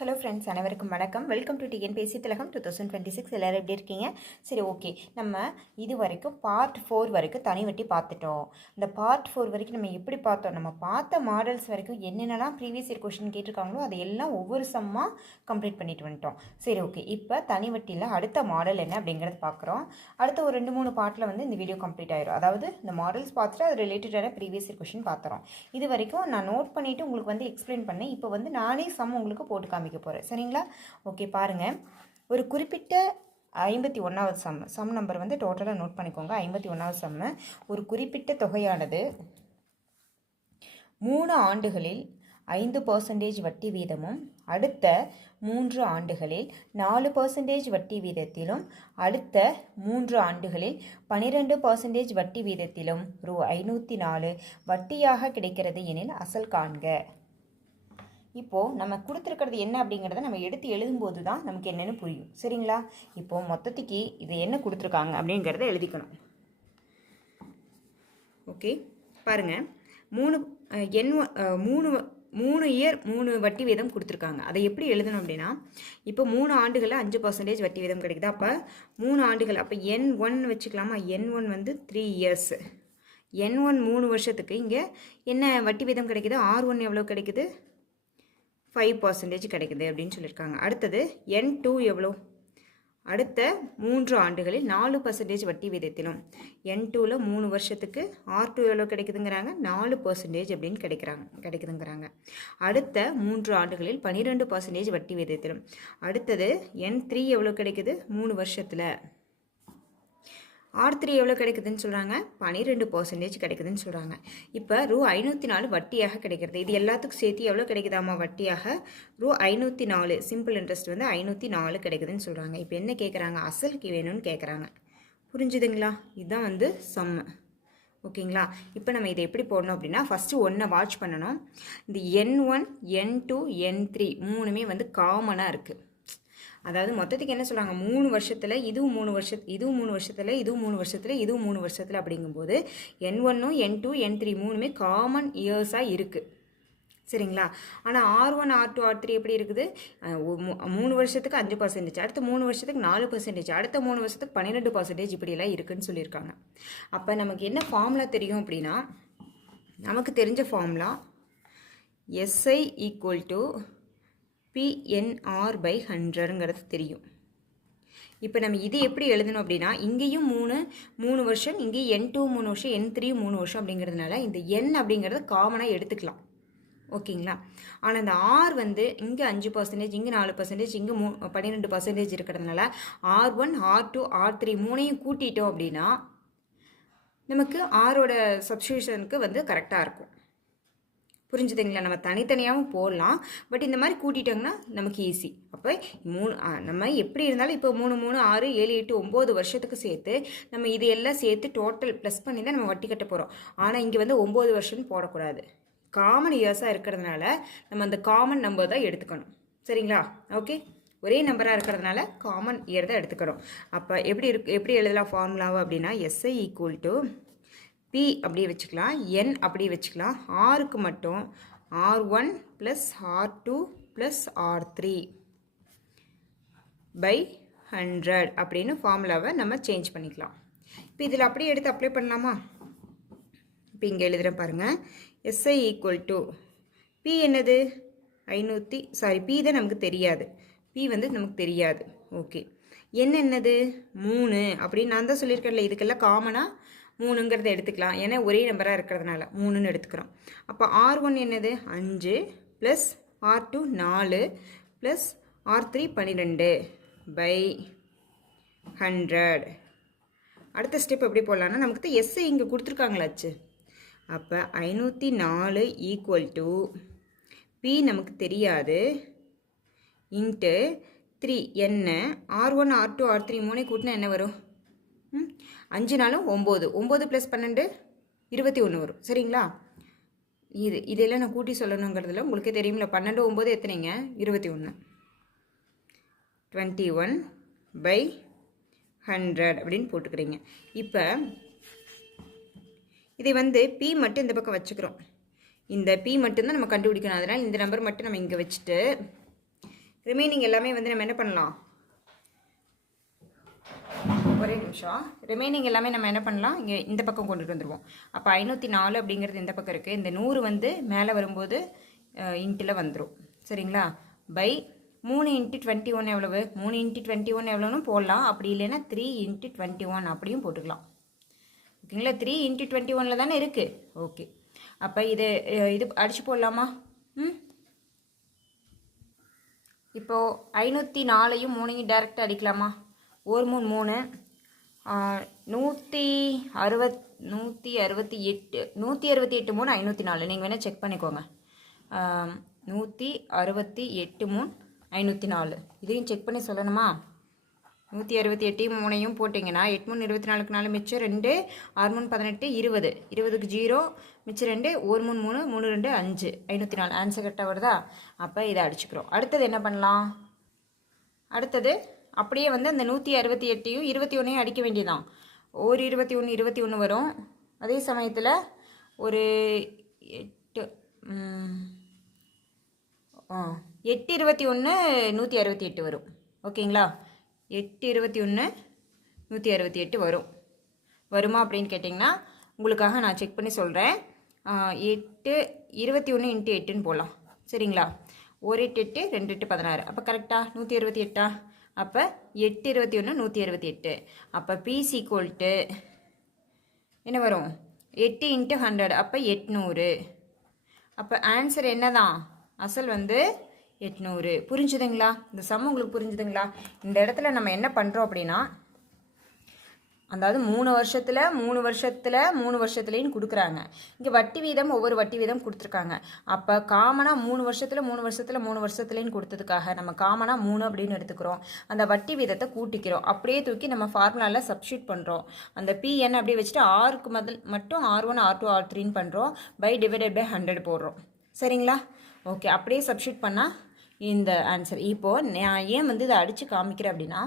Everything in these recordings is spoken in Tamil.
ஹலோ ஃப்ரெண்ட்ஸ், அனைவருக்கும் வணக்கம். வெல்கம் டு டிஎன்பிஎஸ்சி திலகம் 2026. எல்லோரும் எப்படி இருக்கீங்க? சரி, ஓகே. நம்ம இது வரைக்கும் பார்ட் 4 வரைக்கும் தனி வட்டி பார்த்துட்டோம். இந்த பார்ட் 4 வரைக்கும் நம்ம எப்படி பார்த்தோம்? நம்ம பார்த்த மாடல்ஸ் வரைக்கும் என்னென்னலாம் ப்ரீவியஸ் இயர் கொஸ்டின் கேட்டிருக்காங்களோ அதை எல்லாம் ஒவ்வொரு சம்மாக கம்ப்ளீட் பண்ணிட்டு வந்துட்டோம். சரி, ஓகே. இப்போ தனி வட்டியில் அடுத்த மாடல் என்ன அப்படிங்கிறது பார்க்குறோம். அடுத்த ஒரு 2-3 பார்ட்டில் வந்து இந்த வீடியோ கம்ப்ளீட் ஆயிரும். அதாவது இந்த மாடல்ஸ் பார்த்துட்டு அது ரிலேட்டடான ப்ரீவியஸ் இயர் கொஸ்டின் பார்த்துறோம். இது வரைக்கும் நான் நோட் பண்ணிவிட்டு உங்களுக்கு வந்து எக்ஸ்பிளைன் பண்ணேன். இப்போ வந்து நானே சம் உங்களுக்கு போட்டு காமிக்க போகிறேன். சரிங்களா? ஓகே, பாருங்கள். ஒரு குறிப்பிட்ட 51வது சம் நம்பர் வந்து டோட்டலாக நோட் பண்ணிக்கோங்க. 51வது சம்மு. ஒரு குறிப்பிட்ட தொகையானது 3 ஆண்டுகளில் 5% வட்டி வீதமும் அடுத்த 3 ஆண்டுகளில் 4% வட்டி வீதத்திலும் அடுத்த 3 ஆண்டுகளில் 12% வட்டி வீதத்திலும் ரூ. 504 வட்டியாக கிடைக்கிறது எனில் அசல் காண்க. இப்போது நம்ம கொடுத்துருக்கிறது என்ன அப்படிங்கிறத நம்ம எடுத்து எழுதும்போது தான் நமக்கு என்னென்னு புரியும். சரிங்களா? இப்போது மொத்தத்துக்கு இது என்ன கொடுத்துருக்காங்க அப்படிங்கிறத எழுதிக்கணும். ஓகே, பாருங்கள். 3 இயர் 3 வட்டி வீதம் கொடுத்துருக்காங்க. அதை எப்படி எழுதணும் அப்படின்னா, இப்போ 3 ஆண்டுகளில் 5% வட்டி வீதம் கிடைக்குது. அப்போ 3 ஆண்டுகள், அப்போ N1 வச்சுக்கலாமா? N1 வந்து 3 இயர்ஸ். N1 3 வருஷத்துக்கு இங்கே என்ன வட்டி வீதம் கிடைக்குது? R1 எவ்வளோ கிடைக்குது? 5% கிடைக்குது அப்படின்னு சொல்லியிருக்காங்க. அடுத்தது N2 எவ்வளோ? அடுத்த 3 ஆண்டுகளில் 4% வட்டி வீதத்திலும். N2ல் 3 வருஷத்துக்கு R2 எவ்வளோ கிடைக்குதுங்கிறாங்க? 4% அப்படின்னு கிடைக்குதுங்கிறாங்க. அடுத்த 3 ஆண்டுகளில் 12% வட்டி வீதத்திலும். அடுத்தது N3 எவ்வளோ கிடைக்குது? 3 வருஷத்தில். R3 எவ்வளோ கிடைக்குதுன்னு சொல்கிறாங்க? 12% கிடைக்குதுன்னு சொல்கிறாங்க. இப்போ ரூ. 504 வட்டியாக கிடைக்கிறது. இது எல்லாத்துக்கும் சேர்த்து எவ்வளோ கிடைக்குதாமா வட்டியாக? ரூ. 504. சிம்பிள் இன்ட்ரெஸ்ட் வந்து 504 கிடைக்குதுன்னு சொல்கிறாங்க. இப்போ என்ன கேட்குறாங்க? அசலுக்கு வேணும்னு கேட்குறாங்க. புரிஞ்சுதுங்களா? இதுதான் வந்து சம்மு. ஓகேங்களா? இப்போ நம்ம இதை எப்படி போடணும் அப்படின்னா, ஃபஸ்ட்டு ஒன்றை வாட்ச் பண்ணணும். இந்த N1, N2, N3 மூணுமே வந்து காமனாக இருக்குது. அதாவது மொத்தத்துக்கு என்ன சொல்கிறாங்க? 3 வருஷத்தில் இதுவும் 3 வருஷத்தில் இதுவும் 3 வருஷத்தில் இதுவும் 3 வருஷத்தில் இதுவும் 3 வருஷத்தில் அப்படிங்கும்போது N1, N2, N3 மூணுமே காமன் இயர்ஸாக இருக்குது. சரிங்களா? ஆனால் R1, R2, R3 எப்படி இருக்குது? 3 வருஷத்துக்கு 5%, அடுத்த 3 வருஷத்துக்கு 4%, அடுத்த 3 வருஷத்துக்கு 12% இப்படியெல்லாம் இருக்குதுன்னு சொல்லியிருக்காங்க. அப்போ நமக்கு என்ன ஃபார்முலா தெரியும் அப்படின்னா, நமக்கு தெரிஞ்ச ஃபார்முலா SI = PNR/100ங்கிறது தெரியும். இப்போ நம்ம இது எப்படி எழுதணும் அப்படின்னா, இங்கேயும் 3 வருஷம், இங்கேயும் N2 3 வருஷம், N3 3 வருஷம் அப்படிங்கிறதுனால இந்த N அப்படிங்கிறத காமனாக எடுத்துக்கலாம். ஓகேங்களா? ஆனால் இந்த R வந்து இங்கே 5%, இங்கே 4%, இங்கே 12% இருக்கிறதுனால R1, R2, R3 மூணையும் கூட்டிட்டோம் அப்படின்னா நமக்கு Rஓட சப்ஸ்டியூஷனுக்கு வந்து கரெக்டாக இருக்கும். புரிஞ்சுதுங்களா? நம்ம தனித்தனியாகவும் போடலாம், பட் இந்த மாதிரி கூட்டிட்டோங்கன்னா நமக்கு ஈஸி. அப்போ நம்ம எப்படி இருந்தாலும் இப்போ 3, 3, 6, 7, 8, 9 வருஷத்துக்கு சேர்த்து நம்ம இது எல்லாம் சேர்த்து டோட்டல் ப்ளஸ் பண்ணி தான் நம்ம வட்டி கட்ட போகிறோம். ஆனால் இங்கே வந்து 9 வருஷம்னு போடக்கூடாது. காமன் இயர்ஸாக இருக்கிறதுனால நம்ம அந்த காமன் நம்பர் தான் எடுத்துக்கணும். சரிங்களா? ஓகே, ஒரே நம்பராக இருக்கிறதுனால காமன் இயர் தான் எடுத்துக்கணும். அப்போ எப்படி எழுதலாம் ஃபார்முலாவை அப்படின்னா, SI = P அப்படியே வச்சுக்கலாம், N அப்படியே வச்சுக்கலாம். Rக்கு மட்டும் R1 + R2 + R3 / 100 அப்படின்னு ஃபார்முலாவை நம்ம சேஞ்ச் பண்ணிக்கலாம். இப்போ இதில் அப்படியே எடுத்து அப்ளை பண்ணலாமா? இப்போ இங்கே எழுதுகிறேன் பாருங்கள். SI = P என்னது? P தான் நமக்கு தெரியாது. P வந்து நமக்கு தெரியாது. ஓகே, என்னது? 3 அப்படின்னு நான் தான் சொல்லியிருக்கேன்ல. இதுக்கெல்லாம் காமனாக 3ங்கிறத எடுத்துக்கலாம். ஏன்னா ஒரே நம்பராக இருக்கிறதுனால 3ன்னு எடுத்துக்கிறோம். அப்போ R1 என்னது? 5 + R2 4 + R3 12 / 100. அடுத்த ஸ்டெப் எப்படி போடலான்னா, நமக்கு SI இங்கே கொடுத்துருக்காங்களாச்சு. அப்போ 504 = P நமக்கு தெரியாது இன்ட்டு 3 என்ன? R1, R2, R3 மூணே கூட்டினா என்ன வரும்? 5 நாளும் 9, 9 + 12 21 வரும். சரிங்களா? இதெல்லாம் நான் கூட்டி சொல்லணுங்கிறதுல உங்களுக்கு தெரியுமில்ல. 12, 9 எத்தனைங்க? 21. 21 / 100 அப்படின்னு போட்டுக்கிறீங்க. இப்போ இதை வந்து P மட்டும் இந்த பக்கம் வச்சுக்கிறோம். இந்த P மட்டும்தான் நம்ம கண்டுபிடிக்கணும். அதனால் இந்த நம்பர் மட்டும் நம்ம இங்கே வச்சுட்டு ரிமைனிங் எல்லாமே வந்து நம்ம என்ன பண்ணலாம், ஒரே நிமிஷம், ரிமைனிங் எல்லாமே நம்ம என்ன பண்ணலாம், இங்கே இந்த பக்கம் கொண்டுட்டு வந்துடுவோம். அப்போ 504 அப்படிங்கிறது இந்த பக்கம் இருக்குது. இந்த 100 வந்து மேலே வரும்போது இன்ட்டில் வந்துடும். சரிங்களா? பை 3 × 21 எவ்வளவு, 3 × 21 எவ்வளோன்னு போடலாம். அப்படி இல்லைன்னா 3 × 21 அப்படியும் போட்டுக்கலாம். ஓகேங்களா? 3 × 21 தானே இருக்குது. ஓகே, அப்போ இது அடித்து போடலாமா? இப்போது 504ஐயும் 3ஐயும் டேரெக்டாக அடிக்கலாமா? 1 3 168 168 3 504. நீங்கள் வேணால் செக் பண்ணிக்கோங்க. 168 3 504. இதையும் செக் பண்ணி சொல்லணுமா? 168 3ஐயும் போட்டிங்கன்னா 8 3 24க்கு 4 மிச்சம் 2, 6 3 18 20, 20க்கு 0 மிச்சம் 2, 1 3 3 3 2 5, 504. ஆன்சர் கரெக்டாக வருதா? அப்போ இதை அடிச்சுக்கிறோம். அடுத்தது என்ன பண்ணலாம்? அடுத்தது அப்படியே வந்து அந்த 168ஐயும் 21ஐயும் அடிக்க வேண்டியதான். ஒரு 21 21 வரும். அதே சமயத்தில் ஒரு 8 21 168 வரும். ஓகேங்களா? 8 21 168 வருமா அப்படின்னு கேட்டிங்கன்னா உங்களுக்காக நான் செக் பண்ணி சொல்கிறேன். 8 21 × 8ன்னு போடலாம். சரிங்களா? 1 8 8 2 8 16. அப்போ கரெக்டாக 168. அப்போ 8 21 168. அப்போ பீஸ் ஈக்குவல் டு என்ன வரும்? 8 × 100. அப்போ 800. அப்போ ஆன்சர் என்ன தான்? அசல் வந்து 800. புரிஞ்சுதுங்களா? இந்த சம் உங்களுக்கு புரிஞ்சுதுங்களா? இந்த இடத்துல நம்ம என்ன பண்ணுறோம் அப்படின்னா, அதாவது 3 வருஷத்துலேயும் கொடுக்குறாங்க. இங்கே வட்டி வீதம் ஒவ்வொரு வட்டி வீதம் கொடுத்துருக்காங்க. அப்போ காமனாக 3 வருஷத்துலேயும் கொடுத்ததுக்காக நம்ம காமனாக 3 அப்படின்னு எடுத்துக்கிறோம். அந்த வட்டி வீதத்தை கூட்டிக்கிறோம். அப்படியே தூக்கி நம்ம ஃபார்முலாவில் சப்ஸ்டியூட் பண்ணுறோம். அந்த பிஎன் அப்படியே வச்சுட்டு ஆருக்கு மட்டும் R1 R2 R3ன்னு பண்ணுறோம். பை டிவைடட் பை 100 போடுறோம். சரிங்களா? ஓகே, அப்படியே சப்ஸ்டியூட் பண்ணால் இந்த ஆன்சர். இப்போது நான் ஏன் வந்து இதை அடித்து காமிக்கிறேன் அப்படின்னா,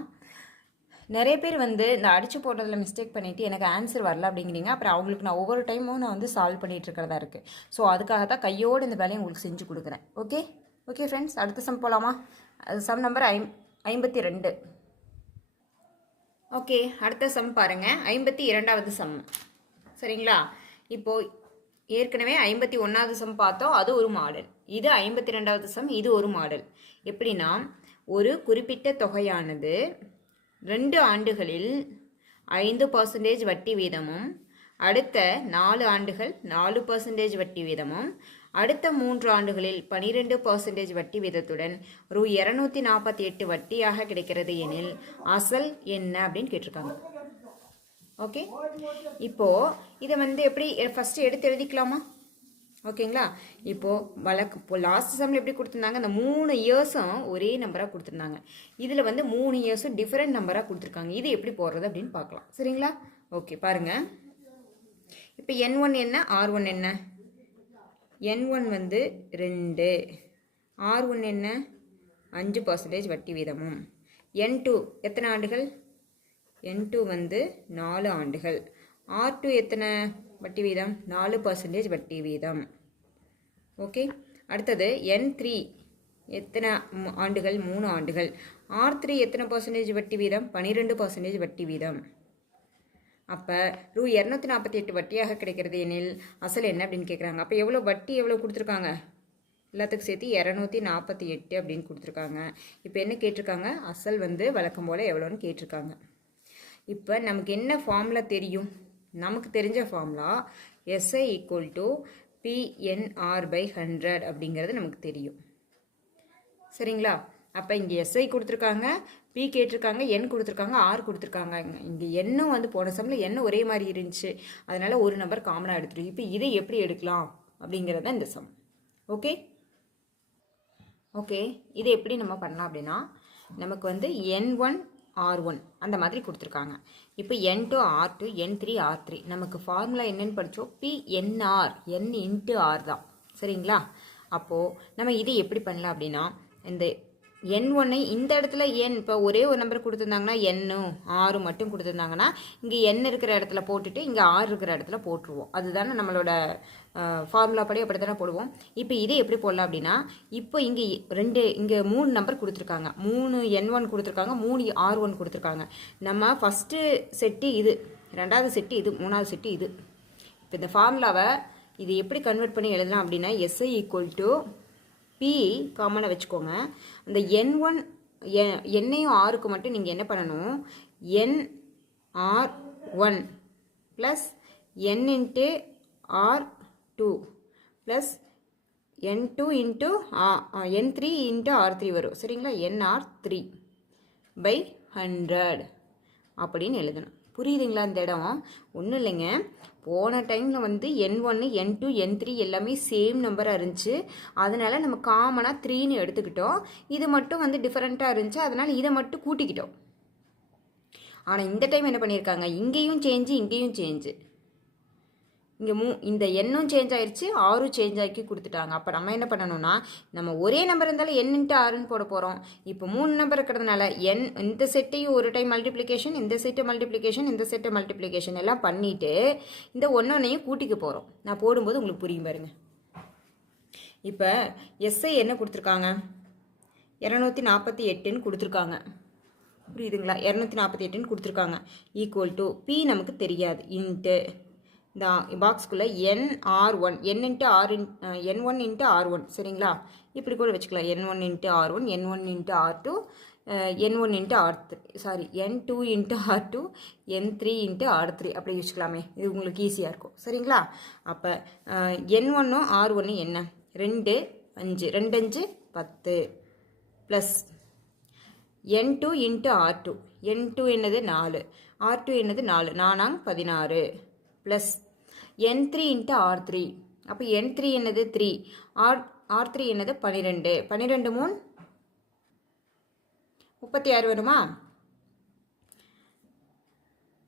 நிறைய பேர் வந்து இந்த அடித்து போடுறதுல மிஸ்டேக் பண்ணிவிட்டு எனக்கு ஆன்சர் வரல அப்படிங்கிறீங்க. அப்புறம் அவங்களுக்கு நான் ஒவ்வொரு டைமும் நான் வந்து சால்வ் பண்ணிகிட்டு இருக்கிறதா இருக்குது. ஸோ அதுக்காக தான் கையோடு இந்த வேலையை உங்களுக்கு செஞ்சு கொடுக்குறேன். ஓகே ஃப்ரெண்ட்ஸ், அடுத்த சம் போகலாமா? அது சம் நம்பர் 52. ஓகே, அடுத்த சம் பாருங்கள். 52வது சம். சரிங்களா? இப்போது ஏற்கனவே 51வது சம் பார்த்தோம். அது ஒரு மாடல். இது 52வது சம். இது ஒரு மாடல். எப்படின்னா, ஒரு குறிப்பிட்ட தொகையானது 2 ஆண்டுகளில் 5% வட்டி வீதமும், அடுத்த 4 ஆண்டுகள் 4% வட்டி வீதமும், அடுத்த 3 ஆண்டுகளில் 12% வட்டி வீதத்துடன் ரூ 248 வட்டியாக கிடைக்கிறது எனில் அசல் என்ன அப்படின்னு கேட்டிருக்காங்க. ஓகே, இப்போது இதை வந்து எப்படி ஃபஸ்ட்டு எடுத்து எழுதிக்கலாமா? ஓகேங்களா? இப்போது லாஸ்ட் சம்மில் எப்படி கொடுத்துருந்தாங்க, அந்த 3 இயர்ஸும் ஒரே நம்பராக கொடுத்துருந்தாங்க. இதில் வந்து 3 இயர்ஸும் டிஃப்ரெண்ட் நம்பராக கொடுத்துருக்காங்க. இது எப்படி போடுறது அப்படின்னு பார்க்கலாம். சரிங்களா? ஓகே, பாருங்கள். இப்போ N1 என்ன, R1 என்ன? N1 வந்து 2, R1 என்ன 5% வட்டி வீதமும், N2 எத்தனை ஆண்டுகள்? N2 வந்து 4 ஆண்டுகள். R2 எத்தனை வட்டி வீதம்? 4% வட்டி வீதம். ஓகே, அடுத்தது N3 எத்தனை ஆண்டுகள்? 3 ஆண்டுகள். R3 எத்தனை % வட்டி வீதம்? 12% வட்டி வீதம். அப்போ ரூ 248 வட்டியாக கிடைக்கிறது எனில் அசல் என்ன அப்படின்னு கேட்குறாங்க. அப்போ எவ்வளோ வட்டி எவ்வளோ கொடுத்துருக்காங்க? எல்லாத்துக்கும் சேர்த்து 248 அப்படின்னு கொடுத்துருக்காங்க. இப்போ என்ன கேட்டிருக்காங்க? அசல் வந்து வழக்கம் போல் எவ்வளோன்னு கேட்டிருக்காங்க. இப்போ நமக்கு என்ன ஃபார்முலா தெரியும்? நமக்கு தெரிஞ்ச ஃபார்முலா SI = PNR/100 அப்படிங்கிறது நமக்கு தெரியும். சரிங்களா? அப்போ இங்கே SI கொடுத்துருக்காங்க, P கேட்டிருக்காங்க, N கொடுத்துருக்காங்க, R கொடுத்துருக்காங்க. இங்கே எண்ணும் வந்து போன சம்மில் எண்ணம் ஒரே மாதிரி இருந்துச்சு. அதனால் ஒரு நம்பர் காமனாக எடுத்துரும். இப்போ இதை எப்படி எடுக்கலாம் அப்படிங்கிறது தான் இந்த சம். ஓகே, இதை எப்படி நம்ம பண்ணலாம் அப்படின்னா, நமக்கு வந்து N1 R1 அந்த மாதிரி கொடுத்துருக்காங்க. இப்போ N2 R2 N3 R3. நமக்கு ஃபார்முலா என்னென்னு படித்தோம்? PNR, N × R தான். சரிங்களா? அப்போது நம்ம இதை எப்படி பண்ணலாம் அப்படின்னா, இந்த N1 இந்த இடத்துல n இப்போ ஒரே ஒரு நம்பர் கொடுத்துருந்தாங்கன்னா n 6 மட்டும் கொடுத்துருந்தாங்கன்னா இங்கே n இருக்கிற இடத்துல போட்டுட்டு இங்கே 6 இருக்கிற இடத்துல போட்டுருவோம். அதுதானே நம்மளோட ஃபார்முலா படி அப்படி தானே போடுவோம். இப்போ இதே எப்படி போடலாம் அப்படின்னா இப்போ இங்கே இங்கே 3 நம்பர் கொடுத்துருக்காங்க. 3 n1 கொடுத்துருக்காங்க, 3 r1 கொடுத்துருக்காங்க. நம்ம ஃபஸ்ட்டு செட்டு இது, ரெண்டாவது செட்டு இது, மூணாவது செட்டு இது. இப்போ இந்த ஃபார்முலாவை இது எப்படி கன்வெர்ட் பண்ணி எழுதலாம் அப்படின்னா SI = P காமனை வச்சுக்கோங்க. அந்த N1 என்னையும் ஆருக்கு மட்டும் நீங்கள் என்ன பண்ணணும், NR1 plus N × R2 plus N2 × N3 × R3 வரும். சரிங்களா? NR3 / 100 அப்படின்னு எழுதணும். புரியுதுங்களா? இந்த இடம் ஒன்றும் இல்லைங்க. போன டைமில் வந்து N1 N2 N3 எல்லாமே சேம் நம்பராக இருந்துச்சு. அதனால் நம்ம காமனாக 3ன்னு எடுத்துக்கிட்டோம். இது மட்டும் வந்து டிஃப்ரெண்ட்டாக இருந்துச்சு, அதனால் இதை மட்டும் கூட்டிக்கிட்டோம். ஆனால் இந்த டைம் என்ன பண்ணியிருக்காங்க, இங்கேயும் சேஞ்சு இங்கேயும் சேஞ்சு. இங்கே இந்த எண்ணும் சேஞ்ச் ஆயிடுச்சு, ஆரும் சேஞ்ச் ஆக்கி கொடுத்துட்டாங்க. அப்போ நம்ம என்ன பண்ணணும்னா, நம்ம ஒரே நம்பர் இருந்தாலும் n × r போட போகிறோம். இப்போ 3 நம்பர் இருக்கிறதுனால n இந்த செட்டையும் ஒரு டைம் மல்டிப்ளிகேஷன், இந்த செட்டை மல்டிப்ளிகேஷன், இந்த செட்டை மல்டிப்ளிகேஷன் எல்லாம் பண்ணிவிட்டு இந்த ஒன்றையும் கூட்டிக்க போகிறோம். நான் போடும்போது உங்களுக்கு புரியும் பாருங்க. இப்போ SI என்ன கொடுத்துருக்காங்க, 248ன்னு கொடுத்துருக்காங்க. புரியுதுங்களா? 248ன்னு கொடுத்துருக்காங்க. = P நமக்கு தெரியாது, இன்ட்டு இந்த பாக்ஸ்குள்ளே NR1 N × R N1 × R1. சரிங்களா? இப்படி கூட வச்சுக்கலாம். N1 × R1 N1 × R2 N1 × R3 sorry N2 × R2 N3 × R3 அப்படி வச்சுக்கலாமே. இது உங்களுக்கு ஈஸியாக இருக்கும். சரிங்களா? அப்போ N1 R1 என்ன, 2 5 2 5 10 ப்ளஸ் N2 × R2 N2 என்னது 4, R2 என்னது 4, 4 16 ப்ளஸ் N3 × R3. அப்போ N3 என்னது 3, R3 என்னது 12, 12 3 36 வருமா?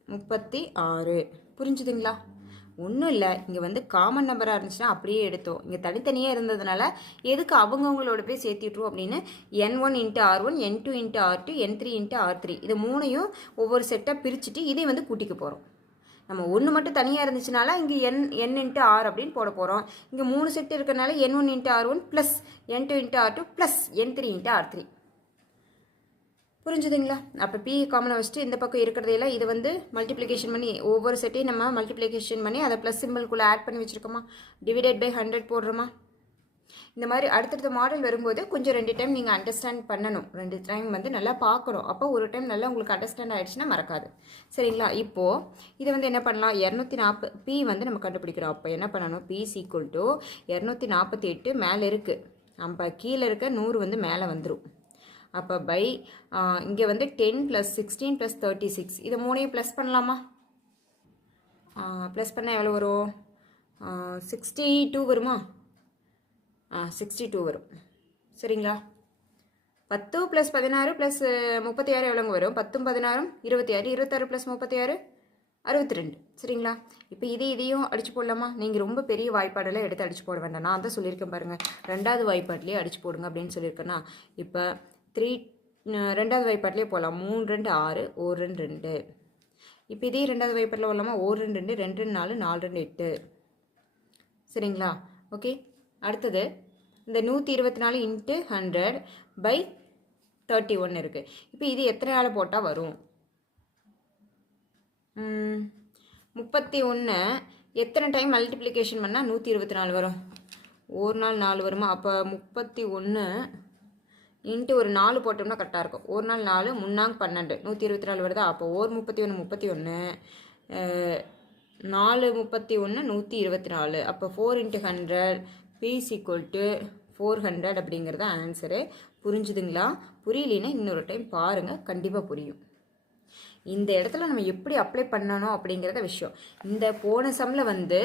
36. புரிஞ்சுதுங்களா? ஒன்றும் இல்லை. இங்கே வந்து காமன் நம்பராக இருந்துச்சுன்னா அப்படியே எடுத்தோம். இங்கே தனித்தனியாக இருந்ததுனால எதுக்கு அவங்கவுங்களோட போய் சேர்த்திட்ருவோம் அப்படின்னு N1 × R1 N2 × R2 N3 × R3 இது மூணையும் ஒவ்வொரு செட்டாக பிரிச்சுட்டு இதை வந்து கூட்டிக்க போகிறோம். நம்ம ஒன்று மட்டும் தனியாக இருந்துச்சுனால இங்கே n × R அப்படின்னு போட போகிறோம். இங்கே 3 செட்டு இருக்கிறனால N1 × R1 plus N2 × R2 plus N3 × R3. புரிஞ்சுதுங்களா? அப்போ P காமனை வச்சுட்டு இந்த பக்கம் இருக்கிறதையெல்லாம் இது வந்து மல்டிப்ளிகேஷன் பண்ணி ஒவ்வொரு செட்டையும் நம்ம மல்டிப்ளிகேஷன் பண்ணி அதை ப்ளஸ் சிம்பிள்குள்ளே ஆட் பண்ணி வச்சுருக்கோமா, டிவைடட் பை 100 போடுறோமா. இந்த மாதிரி அடுத்தடுத்த மாடல் வரும்போது கொஞ்சம் 2 டைம் நீங்கள் அண்டர்ஸ்டாண்ட் பண்ணணும். 2 டைம் வந்து நல்லா பார்க்கணும். அப்போ ஒரு டைம் நல்லா உங்களுக்கு அண்டர்ஸ்டாண்ட் ஆகிடுச்சுன்னா மறக்காது. சரிங்களா? இப்போது இதை வந்து என்ன பண்ணலாம், 240 P வந்து நம்ம கண்டுபிடிக்கிறோம். அப்போ என்ன பண்ணணும், P = 248 மேலே இருக்குது, நம்ம கீழே இருக்க 100 வந்து மேலே வந்துடும். அப்போ பை இங்கே வந்து 10 + 16 + 36 இதை மூணையும் ப்ளஸ் பண்ணலாமா? ப்ளஸ் பண்ணால் எவ்வளோ வரும், 62 வருமா? 62 வரும். சரிங்களா? 10 + 16 + 36 எவ்வளோங்க வரும், 10 16 26, 26 + 36 62. சரிங்களா? இப்போ இதையும் அடிச்சு போடலாமா? நீங்கள் ரொம்ப பெரிய வாய்ப்பாடெல்லாம் எடுத்து அடிச்சு போட வேண்டாம். நான் தான் சொல்லியிருக்கேன் பாருங்கள், 2வது வாய்ப்பாட்டிலே அடிச்சு போடுங்க அப்படின்னு சொல்லியிருக்கேன்னா. இப்போ 2வது வாய்ப்பாட்டிலே போகலாம். 3 2 6 1 2 2. இப்போ இதே 2வது வாய்ப்பாட்டில் போடலாமா? 1 2 2 2 4 4 2 8. சரிங்களா? ஓகே. அடுத்தது இந்த 124 × 100 / 31 இருக்குது. இப்போ இது எத்தனை நாள் போட்டால் வரும், 31 எத்தனை டைம் மல்டிப்ளிகேஷன் பண்ணால் 124 வரும், ஒரு நாள் 4 வருமா? அப்போ 31 இன்ட்டு ஒரு 4 போட்டோம்னா கரெக்டாக இருக்கும். ஒரு நாள் 4 3 12 124 வருதா? அப்போ 31 31 4 31 124. அப்போ 4 × 100 P = 400 அப்படிங்கிறது ஆன்சரு. புரிஞ்சுதுங்களா? புரியலன்னா இன்னொரு டைம் பாருங்கள், கண்டிப்பாக புரியும். இந்த இடத்துல நம்ம எப்படி அப்ளை பண்ணணும் அப்படிங்கிறத விஷயம். இந்த போன சம்மில் வந்து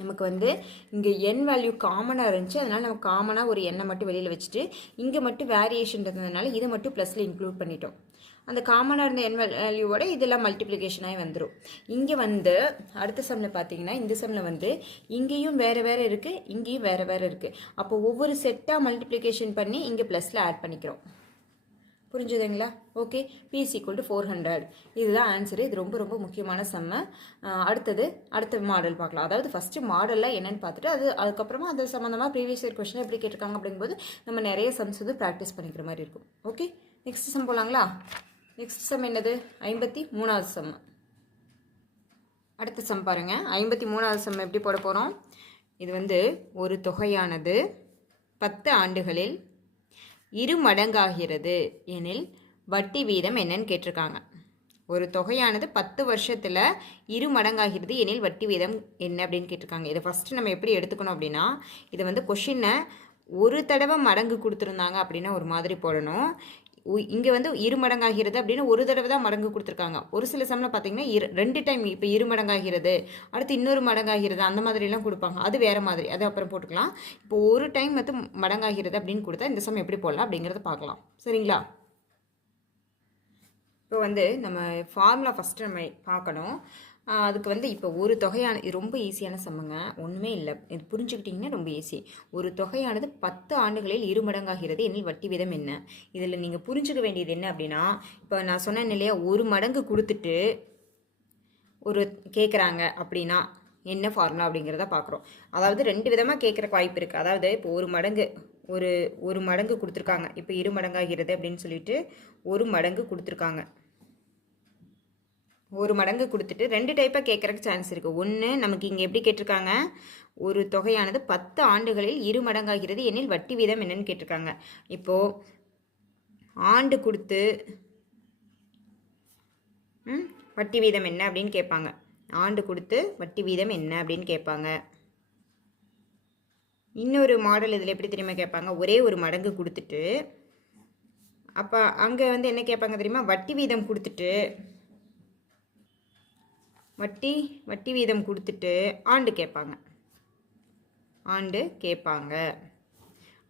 நமக்கு வந்து இங்கே என் வேல்யூ காமனாக இருந்துச்சு, அதனால் நம்ம காமனாக ஒரு எண்ணை மட்டும் வெளியில் வச்சுட்டு இங்கே மட்டும் வேரியேஷன் இருந்ததுனால இதை மட்டும் ப்ளஸில் இன்க்ளூட் பண்ணிட்டோம். அந்த காமனாக இருந்த என் வேல்யூவோட இதெல்லாம் மல்டிப்ளிகேஷனாகி வந்துடும். இங்கே வந்து அடுத்த சம்மில் பார்த்தீங்கன்னா இந்த சம்மில் வந்து இங்கேயும் வேறு வேறு இருக்குது, இங்கேயும் வேறு வேறு இருக்குது. அப்போ ஒவ்வொரு செட்டாக மல்டிப்ளிகேஷன் பண்ணி இங்கே ப்ளஸில் ஆட் பண்ணிக்கிறோம். புரிஞ்சுதுங்களா? Okay, P = 400. இதுதான் ஆன்சரு. இது ரொம்ப ரொம்ப முக்கியமான சம்ம. அடுத்த மாடல் பார்க்கலாம். அதாவது ஃபஸ்ட்டு மாடலில் என்னென்னு பார்த்துட்டு அதுக்கப்புறமா அது சம்மந்தமாக ப்ரீவியஸ் இயர் கொஸ்டின் எப்படி கேட்டிருக்காங்க அப்படிங்கும்போது நம்ம நிறைய சம்ஸ் வந்து ப்ராக்டிஸ் பண்ணிக்கிற மாதிரி இருக்கும். ஓகே, நெக்ஸ்ட் சம் போகலாங்களா? நெக்ஸ்ட் சம் என்னது? 53வது சம். அடுத்த சம் பாருங்கள். 53வது சம் எப்படி போட போகிறோம்? இது வந்து ஒரு தொகையானது 10 ஆண்டுகளில் 2 மடங்காகிறது எனில் வட்டி வீதம் என்னன்னு கேட்டிருக்காங்க. ஒரு தொகையானது 10 வருஷத்தில் 2 மடங்காகிறது எனில் வட்டி வீதம் என்ன அப்படின்னு கேட்டிருக்காங்க. இதை ஃபஸ்ட்டு நம்ம எப்படி எடுத்துக்கணும் அப்படின்னா, இதை வந்து கொஷினை ஒரு தடவை மடங்கு கொடுத்துருந்தாங்க அப்படின்னா ஒரு மாதிரி போடணும். இங்கே வந்து 2 மடங்காகிறது அப்படின்னு ஒரு தடவை தான் மடங்கு கொடுத்துருக்காங்க. ஒரு சில சம்மில் பார்த்தீங்கன்னா 2 டைம், இப்போ 2 மடங்காகிறது, அடுத்து இன்னொரு மடங்காகிறது, அந்த மாதிரிலாம் கொடுப்பாங்க. அது வேறு மாதிரி, அது அப்புறம் போட்டுக்கலாம். இப்போ ஒரு டைம் வந்து மடங்காகிறது அப்படின்னு கொடுத்தா இந்த சம் எப்படி போடலாம் அப்படிங்கிறத பார்க்கலாம். சரிங்களா? இப்போ வந்து நம்ம ஃபார்முலா ஃபஸ்ட்டு நம்ம பார்க்கணும். அதுக்கு வந்து இப்போ ஒரு தொகையான, இது ரொம்ப ஈஸியான சம்முங்க, ஒன்றுமே இல்லை. இது புரிஞ்சுக்கிட்டிங்கன்னா ரொம்ப ஈஸி. ஒரு தொகையானது 10 ஆண்டுகளில் 2 மடங்காகிறது எனில் வட்டி வீதம் என்ன? இதில் நீங்கள் புரிஞ்சுக்க வேண்டியது என்ன அப்படின்னா, இப்போ நான் சொன்னேன் இல்லையா, ஒரு மடங்கு கொடுத்துட்டு ஒரு கேட்குறாங்க அப்படின்னா என்ன ஃபார்முலா அப்படிங்கிறத பார்க்குறோம். அதாவது 2 விதமாக கேட்குறக்கு வாய்ப்பு இருக்குது. அதாவது இப்போ ஒரு மடங்கு கொடுத்துருக்காங்க, இப்போ 2 மடங்காகிறது அப்படின்னு சொல்லிட்டு ஒரு மடங்கு கொடுத்துருக்காங்க. ஒரு மடங்கு கொடுத்துட்டு 2 டைப்பாக கேட்குறக்கு சான்ஸ் இருக்குது. ஒன்று, நமக்கு இங்கே எப்படி கேட்டிருக்காங்க, ஒரு தொகையானது 10 ஆண்டுகளில் 2 மடங்காகிறது எனில் வட்டி வீதம் என்னன்னு கேட்டிருக்காங்க. இப்போது ஆண்டு கொடுத்து வட்டி வீதம் என்ன அப்படின்னு கேட்பாங்க. ஆண்டு கொடுத்து வட்டி வீதம் என்ன அப்படின்னு கேட்பாங்க. இன்னொரு மாடல் இதில் எப்படி தெரியுமா கேட்பாங்க, ஒரே ஒரு மடங்கு கொடுத்துட்டு, அப்போ அங்கே வந்து என்ன கேட்பாங்க தெரியுமா, வட்டி வீதம் கொடுத்துட்டு வட்டி வீதம் கொடுத்துட்டு ஆண்டு கேட்பாங்க.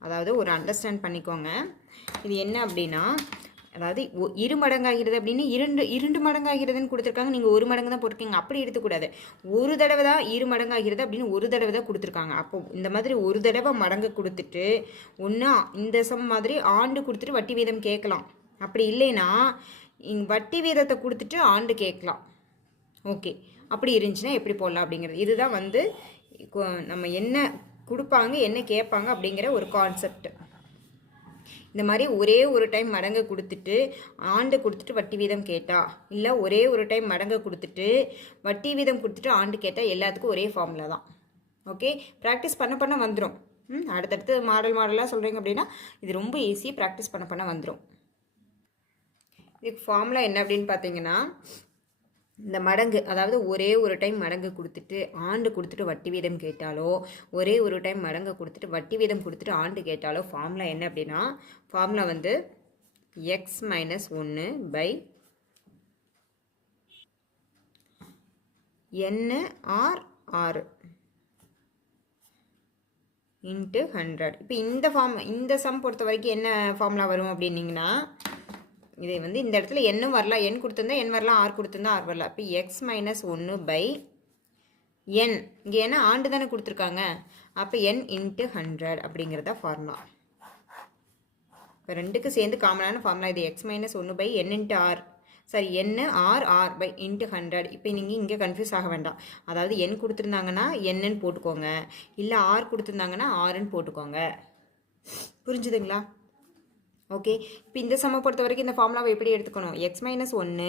அதாவது ஒரு அண்டர்ஸ்டாண்ட் பண்ணிக்கோங்க. இது என்ன அப்படின்னா, அதாவது 2 மடங்காகிறது அப்படின்னு 2 மடங்காகிறதுன்னு கொடுத்துருக்காங்க. நீங்கள் 1 மடங்கு தான் போட்டிருக்கீங்க, அப்படி எடுத்துக்கூடாது. ஒரு தடவை தான் 2 மடங்காகிறது அப்படின்னு ஒரு தடவை தான் கொடுத்துருக்காங்க. அப்போ இந்த மாதிரி ஒரு தடவை மடங்கு கொடுத்துட்டு ஒன்று இந்த சம் மாதிரி ஆண்டு கொடுத்துட்டு வட்டி வீதம் கேட்கலாம். அப்படி இல்லைன்னா வட்டி வீதத்தை கொடுத்துட்டு ஆண்டு கேட்கலாம். ஓகே, அப்படி இருந்துச்சுன்னா எப்படி போடலாம் அப்படிங்கிறது. இதுதான் வந்து நம்ம என்ன கொடுப்பாங்க என்ன கேட்பாங்க அப்படிங்கிற ஒரு கான்செப்ட். இந்த மாதிரி ஒரே ஒரு டைம் மடங்கு கொடுத்துட்டு ஆண்டு கொடுத்துட்டு வட்டி வீதம் கேட்டால், இல்லை ஒரே ஒரு டைம் மடங்கு கொடுத்துட்டு வட்டி வீதம் கொடுத்துட்டு ஆண்டு கேட்டால் எல்லாத்துக்கும் ஒரே ஃபார்முலா தான். ஓகே, ப்ராக்டிஸ் பண்ண வந்துடும். அடுத்தடுத்து மாடலாக சொல்கிறீங்க அப்படின்னா இது ரொம்ப ஈஸி, ப்ராக்டிஸ் பண்ண வந்துடும். இதுக்கு ஃபார்முலா என்ன அப்படின்னு பார்த்தீங்கன்னா, இந்த மடங்கு, அதாவது ஒரே ஒரு டைம் மடங்கு கொடுத்துட்டு ஆண்டு கொடுத்துட்டு வட்டி வீதம் கேட்டாலோ, ஒரே ஒரு டைம் மடங்கு கொடுத்துட்டு வட்டி வீதம் கொடுத்துட்டு ஆண்டு கேட்டாலோ ஃபார்முலா என்ன அப்படின்னா, ஃபார்முலா வந்து x - 1 by n/r into 100. இப்போ இந்த சம் பொறுத்த வரைக்கும் என்ன ஃபார்முலா வரும் அப்படின்னீங்கன்னா, இதை வந்து இந்த இடத்துல என்னும் வரலாம், என் கொடுத்துருந்தா என் வரலாம், ஆர் கொடுத்துருந்தா ஆர் வரலாம். இப்போ x - 1 by n, இங்கே என்ன ஆண்டு தானே கொடுத்துருக்காங்க, அப்போ n into 100 அப்படிங்கிறத ஃபார்முலா. இப்போ ரெண்டுக்கு சேர்ந்து காமனான ஃபார்முலா இது. x - 1 by n into r, சரி n r by into 100. இப்போ நீங்கள் இங்கே கன்ஃபியூஸ் ஆக வேண்டாம். அதாவது n கொடுத்துருந்தாங்கன்னா என்னன்னு போட்டுக்கோங்க, இல்லை ஆர் கொடுத்துருந்தாங்கன்னா ஆர்ன்னு போட்டுக்கோங்க. புரிஞ்சுதுங்களா? ஓகே, இப்போ இந்த சம்மை பொறுத்த வரைக்கும் இந்த ஃபார்முலாவை எப்படி எடுத்துக்கணும், x - 1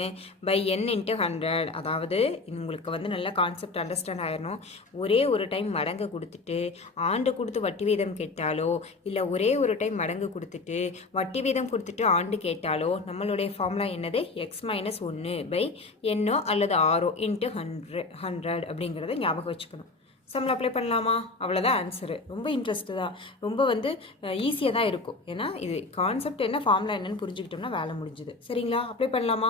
by n into 100. அதாவது உங்களுக்கு வந்து நல்ல கான்செப்ட் அண்டர்ஸ்டாண்ட் ஆகிடணும். ஒரே ஒரு டைம் மடங்கு கொடுத்துட்டு ஆண்டு கொடுத்து வட்டி வீதம் கேட்டாலோ, இல்லை ஒரே ஒரு டைம் மடங்கு கொடுத்துட்டு வட்டி வீதம் கொடுத்துட்டு ஆண்டு கேட்டாலோ நம்மளுடைய ஃபார்முலா என்னது, x - 1 by n அல்லது r into 100 அப்படிங்கிறத ஞாபகம் வச்சுக்கணும். சம்மில் அப்ளை பண்ணலாமா? அவ்வளோதான் ஆன்சரு. ரொம்ப இன்ட்ரெஸ்ட்டு தான், ரொம்ப வந்து ஈஸியாக தான் இருக்கும். ஏன்னா இது கான்செப்ட் என்ன, ஃபார்முலா என்னன்னு புரிஞ்சுக்கிட்டோம்னா வேலை முடிஞ்சுது. சரிங்களா? அப்ளை பண்ணலாமா?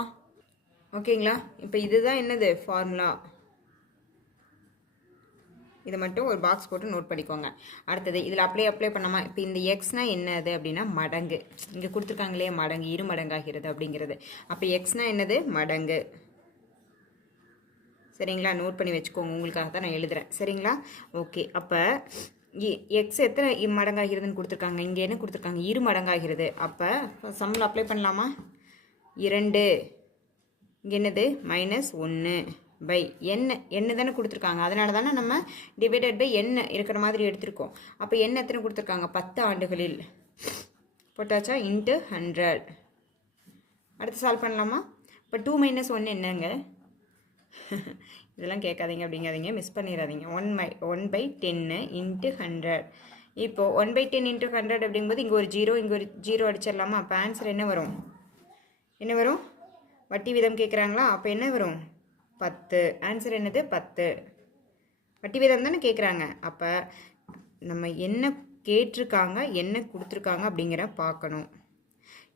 ஓகேங்களா? இப்போ இதுதான் என்னது ஃபார்முலா. இதை மட்டும் ஒரு பாக்ஸ் போட்டு நோட் பண்ணிக்கோங்க. அடுத்தது இதில் அப்ளை பண்ணாமல் இப்போ இந்த எக்ஸ்னால் என்னது அப்படின்னா மடங்கு. இங்கே கொடுத்துருக்காங்க இல்லையா மடங்கு, இரு மடங்காகிறது அப்படிங்கிறது. அப்போ எக்ஸ்னால் என்னது மடங்கு. சரிங்களா, நோட் பண்ணி வச்சுக்கோங்க, உங்களுக்காக தான் நான் எழுதுகிறேன். சரிங்களா, ஓகே. அப்போ எக்ஸ் எத்தனை மடங்காகிறதுன்னு கொடுத்துருக்காங்க, இங்கே என்ன கொடுத்துருக்காங்க இரு மடங்காகிறது. அப்போ சம்மில் அப்ளை பண்ணலாமா? 2 இங்கே என்னது -1 பை என்ன தானே கொடுத்துருக்காங்க, அதனால தானே நம்ம டிவைடட் பை என்ன இருக்கிற மாதிரி எடுத்திருக்கோம். அப்போ என்ன எத்தனை கொடுத்துருக்காங்க 10 ஆண்டுகளில் போட்டாச்சா இன்ட்டு 100. அடுத்து சால்வ் பண்ணலாமா? இப்போ 2 - 1 என்னங்க? இதெல்லாம் கேட்காதீங்க அப்படிங்காதீங்க, மிஸ் பண்ணிடாதீங்க. 1/10 இன்ட்டு 100. இப்போது 1/10 இன்ட்டு 100 அப்படிங்கும்போது இங்கே ஒரு 0 இங்கே ஒரு 0 அடிச்சிடலாமா? அப்போ ஆன்சர் என்ன வரும்? வட்டி வீதம் கேட்குறாங்களா? அப்போ என்ன வரும்? 10. ஆன்சர் என்னது? 10. வட்டி வீதம் தானே கேட்குறாங்க. அப்போ நம்ம என்ன கேட்டிருக்காங்க என்ன கொடுத்துருக்காங்க அப்படிங்கிற பார்க்கணும்.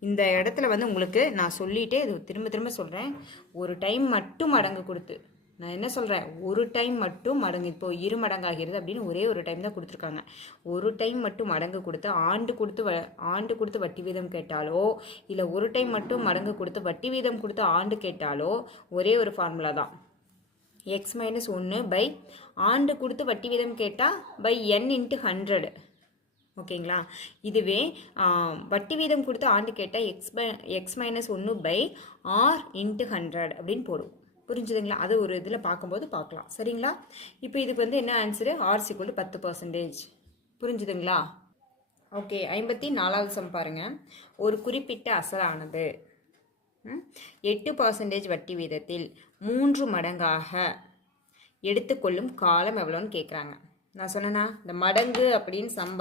இந்த இடத்துல வந்து உங்களுக்கு நான் சொல்லிகிட்டே இது திரும்ப சொல்கிறேன், ஒரு டைம் மட்டும் மடங்கு கொடுத்து நான் என்ன சொல்கிறேன், ஒரு டைம் மட்டும் மடங்கு. இப்போது இரு மடங்காகிறது அப்படின்னு ஒரே ஒரு டைம் தான் கொடுத்துருக்காங்க. ஒரு டைம் மட்டும் மடங்கு கொடுத்து ஆண்டு கொடுத்து வட்டி வீதம் கேட்டாலோ, இல்லை ஒரு டைம் மட்டும் மடங்கு கொடுத்து வட்டி வீதம் கொடுத்து ஆண்டு கேட்டாலோ ஒரே ஒரு ஃபார்முலா தான். எக்ஸ் -1 பை ஆண்டு கொடுத்து வட்டி வீதம் கேட்டால் பை n இன்ட்டு 100. ஓகேங்களா, இதுவே வட்டி வீதம் கொடுத்து ஆண்டு கேட்டால் எக்ஸ் -1 பை r இன்ட்டு 100 அப்படின்னு போடும். புரிஞ்சுதுங்களா? அது ஒரு இதில் பார்க்கும்போது பார்க்கலாம். சரிங்களா, இப்போ இதுக்கு வந்து என்ன ஆன்சரு? r = 10%. புரிஞ்சுதுங்களா? ஓகே, 54வது சம் பாருங்கள். ஒரு குறிப்பிட்ட அசலானது 8% வட்டி வீதத்தில் 3 மடங்காக எடுத்துக்கொள்ளும் காலம் எவ்வளோன்னு கேட்குறாங்க. நான் சொன்னேன்னா இந்த மடங்கு அப்படின்னு சம்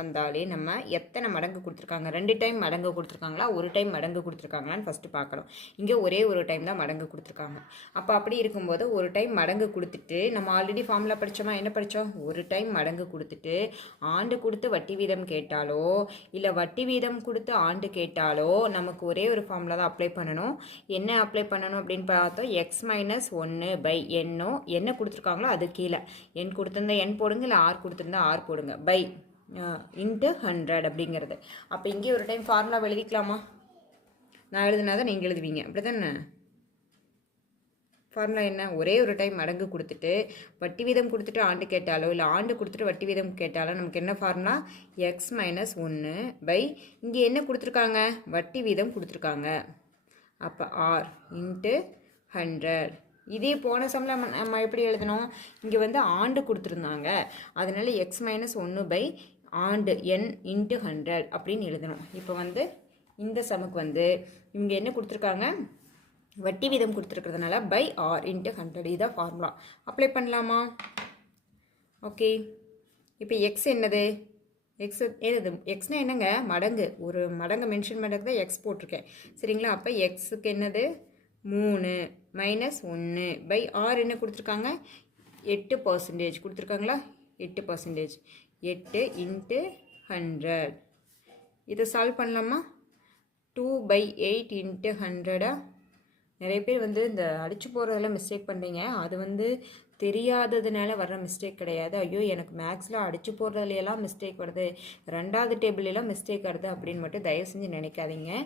வந்தாலே நம்ம எத்தனை மடங்கு கொடுத்துருக்காங்க, 2 டைம் மடங்கு கொடுத்துருக்காங்களா, ஒரு டைம் மடங்கு கொடுத்துருக்காங்களான்னு ஃபஸ்ட்டு பார்க்கணும். இங்கே ஒரே ஒரு டைம் தான் மடங்கு கொடுத்துருக்காங்க. அப்போ அப்படி இருக்கும்போது ஒரு டைம் மடங்கு கொடுத்துட்டு நம்ம ஆல்ரெடி ஃபார்முலா படித்தோமா, என்ன படித்தோம்? ஒரு டைம் மடங்கு கொடுத்துட்டு ஆண்டு கொடுத்து வட்டி வீதம் கேட்டாலோ இல்லை வட்டி வீதம் கொடுத்து ஆண்டு கேட்டாலோ நமக்கு ஒரே ஒரு ஃபார்முலா தான் அப்ளை பண்ணணும். என்ன அப்ளை பண்ணணும் அப்படின்னு பார்த்தோம், எக்ஸ் -1 பை என்ன கொடுத்துருக்காங்களோ அது கீழே என் கொடுத்துருந்தா என் போடுங்க, இல்லை ஆர் கொடுத்துருந்தா ஆர் போடுங்க, பை இன்ட்டு 100 அப்படிங்கிறது. அப்போ இங்கே ஒரு டைம் ஃபார்முலா எழுதிக்கலாமா? நான் எழுதுனா தான் நீங்கள் எழுதுவீங்க, அப்படி தானே? ஃபார்முலா என்ன? ஒரே ஒரு டைம் மடங்கு கொடுத்துட்டு வட்டி வீதம் கொடுத்துட்டு ஆண்டு கேட்டாலோ இல்லை ஆண்டு கொடுத்துட்டு வட்டி வீதம் கேட்டாலோ நமக்கு என்ன ஃபார்முலா? எக்ஸ் -1 பை இங்கே என்ன கொடுத்துருக்காங்க? வட்டி வீதம் கொடுத்துருக்காங்க. அப்போ ஆர் இன்ட்டு 100. இதே போன சம்மில் நம்ம எப்படி எழுதணும்? இங்கே வந்து ஆண்டு கொடுத்துருந்தாங்க, அதனால எக்ஸ் -1 பை ஆண்டு n இன்ட்டு 100 அப்படின்னு எழுதணும். இப்போ வந்து இந்த சமுக்கு வந்து இங்கே என்ன கொடுத்துருக்காங்க? வட்டி வீதம் கொடுத்துருக்கிறதுனால பை ஆர் இன்ட்டு 100. இதான் ஃபார்முலா. அப்ளை பண்ணலாமா? ஓகே, இப்போ எக்ஸ் என்னது? எக்ஸ்னால் என்னங்க? மடங்கு. ஒரு மடங்கு மென்ஷன் பண்ணுறது தான் எக்ஸ் போட்டிருக்கேன். சரிங்களா, அப்போ எக்ஸுக்கு என்னது? 3 -1 பை ஆர் என்ன கொடுத்துருக்காங்க? 8% கொடுத்துருக்காங்களா? 8%. 8 இன்ட்டு 100. இதை சால்வ் பண்ணலாமா? 2/8 இன்ட்டு 100. நிறைய பேர் வந்து இந்த அடிச்சு போகிறதெல்லாம் மிஸ்டேக் பண்ணுறீங்க. அது வந்து தெரியாததுனால வர்ற மிஸ்டேக் கிடையாது. ஐயோ எனக்கு மேக்ஸில் அடிச்சு போடுறதுலையெல்லாம் மிஸ்டேக் வருது, 2வது டேபிளெலாம் மிஸ்டேக் வருது அப்படின்னு மட்டும் தயவு செஞ்சு நினைக்காதீங்க.